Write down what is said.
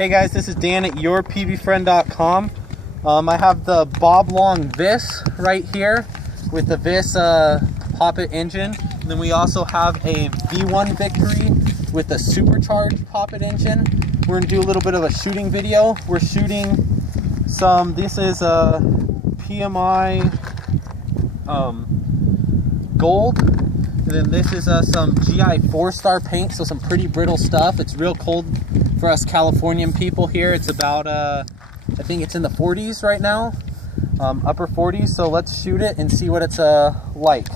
Hey guys, this is Dan at yourpbfriend.com. I have the Bob Long VIS right here with the VIS Poppit engine. And then we also have a V1 Victory with a Supercharged Poppit engine. We're gonna do a little bit of a shooting video. We're shooting some, this is a PMI gold. And then this is some GI 4-star paint, so some pretty brittle stuff. It's real cold for us Californian people here. It's about, I think it's in the 40s right now, upper 40s. So let's shoot it and see what it's like.